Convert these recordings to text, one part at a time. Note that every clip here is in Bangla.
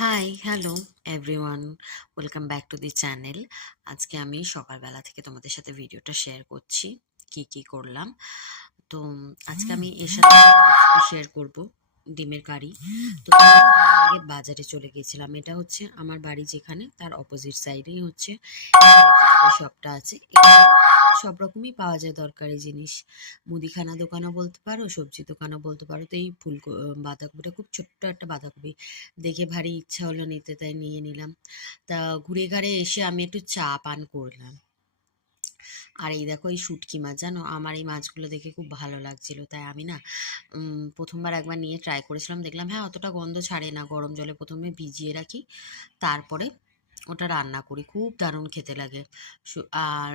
High, hello everyone, welcome back to the channel. আজকে আমি সকালবেলা থেকে তোমাদের সাথে ভিডিওটা শেয়ার করছি, কি করলাম। তো আজকে আমি এর সাথে শেয়ার করব ডিমের কারি। তো তার আগে বাজারে চলে গেছিলাম। এটা হচ্ছে আমার বাড়ি যেখানে, তার অপোজিট সাইডেই হচ্ছে ভেজিটেবল শপটা আছে। এখানে সব রকমই পাওয়া যায় দরকারি জিনিস। মুদিখানা দোকানও বলতে পারো, সবজি দোকানও বলতে পারো। তো এই বাঁধাকপিটা খুব ছোট্ট একটা বাঁধাকপি দেখে ভারী ইচ্ছা হলো নিতে, তাই নিয়ে নিলাম। তা ঘুরে ঘাড়ে এসে আমি একটু চা পান করলাম। আর এই দেখো এই শুটকি মাছ, জানো আমার এই মাছগুলো দেখে খুব ভালো লাগছিল, তাই আমি না প্রথমবার একবার নিয়ে ট্রাই করেছিলাম। দেখলাম হ্যাঁ অতটা গন্ধ ছাড়ে না। গরম জলে প্রথমে ভিজিয়ে রাখি, তারপরে ওটা রান্না করি, খুব দারুণ খেতে লাগে। আর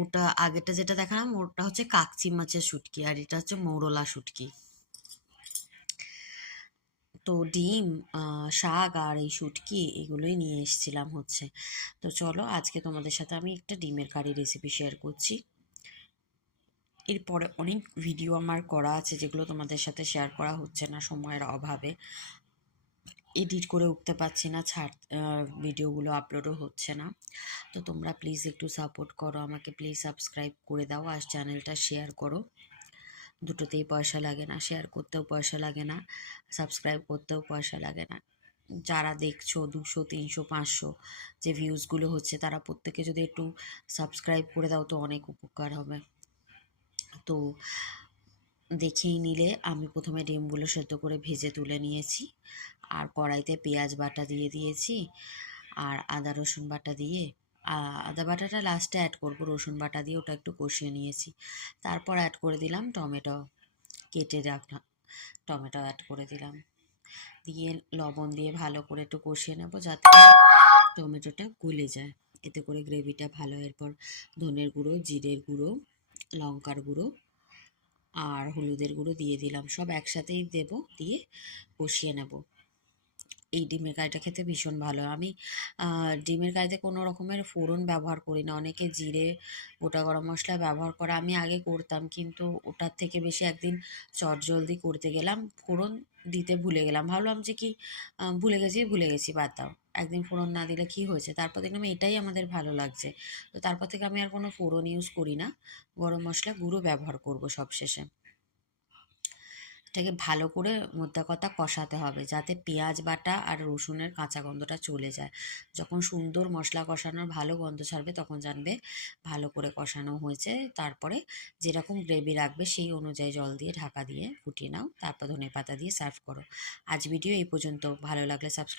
ওটা আগেরটা যেটা দেখালাম ওটা হচ্ছে কাকচি মাছের শুটকি, আর এটা হচ্ছে মৌরলা শুটকি। তো ডিম, শাক আর এই শুটকি এগুলোই নিয়ে এসেছিলাম হচ্ছে। তো চলো আজকে তোমাদের সাথে আমি একটা ডিমের কারি রেসিপি শেয়ার করছি। এরপরে অনেক ভিডিও আমার করা আছে যেগুলো তোমাদের সাথে শেয়ার করা হচ্ছে না সময়ের অভাবে, এডিট করে উঠতে পারছি না, ভিডিওগুলো আপলোডও হচ্ছে না। তো তোমরা প্লিজ একটু সাপোর্ট করো আমাকে, প্লিজ সাবস্ক্রাইব করে দাও আর চ্যানেলটা শেয়ার করো। দুটোতেই পয়সা লাগে না, শেয়ার করতেও পয়সা লাগে না, সাবস্ক্রাইব করতেও পয়সা লাগে না। যারা দেখছো 200, 300, 500 যে ভিউজগুলো হচ্ছে, তারা প্রত্যেকে যদি একটু সাবস্ক্রাইব করে দাও তো অনেক উপকার হবে। তো দেখেই নিলে আমি প্রথমে ডিমগুলো সেদ্ধ করে ভেজে তুলে নিয়েছি, আর কড়াইতে পেঁয়াজ বাটা দিয়ে দিয়েছি, আর আদা রসুন বাটা দিয়ে, আদা বাটাটা লাস্টে অ্যাড করবো, রসুন বাটা দিয়ে ওটা একটু কষিয়ে নিয়েছি। তারপর অ্যাড করে দিলাম টমেটো, কেটে রাখা টমেটো অ্যাড করে দিলাম, দিয়ে লবণ দিয়ে ভালো করে একটু কষিয়ে নেবো যাতে টমেটোটা গলে যায়, এতে করে গ্রেভিটা ভালো। এরপর ধনের গুঁড়ো, জিরের গুঁড়ো, লঙ্কার গুঁড়ো আর হলুদের গুঁড়ো দিয়ে দিলাম, সব একসাথেই দেবো, দিয়ে কষিয়ে নেব। এই ডিমের কারিটা খেতে ভীষণ ভালো। আমি ডিমের কারিতে কোনো রকমের ফোড়ন ব্যবহার করি না। অনেকে জিরে, গোটা গরম মশলা ব্যবহার করে, আমি আগে করতাম, কিন্তু ওটার থেকে বেশি একদিন চটজলদি করতে গেলাম, ফোড়ন দিতে ভুলে গেলাম। ভাবলাম যে কি ভুলে গেছি, বাদ দাও, একদিন ফোড়ন না দিলে কি হয়েছে। তারপর দেখলাম এটাই আমাদের ভালো লাগছে। তো তারপর থেকে আমি আর কোনো ফোড়ন ইউজ করি না, গরম মশলা গুঁড়ো ব্যবহার করব সবশেষে। এটাকে ভালো করে মোদ্দা কথা কষাতে হবে, যাতে পেঁয়াজ বাটা আর রসুনের কাঁচা গন্ধটা চলে যায়। যখন সুন্দর মশলা কষানোর ভালো গন্ধ ছাড়বে তখন জানবে ভালো করে কষানো হয়েছে। তারপরে যেরকম গ্রেভি রাখবে সেই অনুযায়ী জল দিয়ে ঢাকা দিয়ে ফুটিয়ে নাও, তারপর ধনেপাতা দিয়ে সার্ভ করো। আজ ভিডিও এই পর্যন্ত। ভালো লাগলে সাবস্ক্রাইব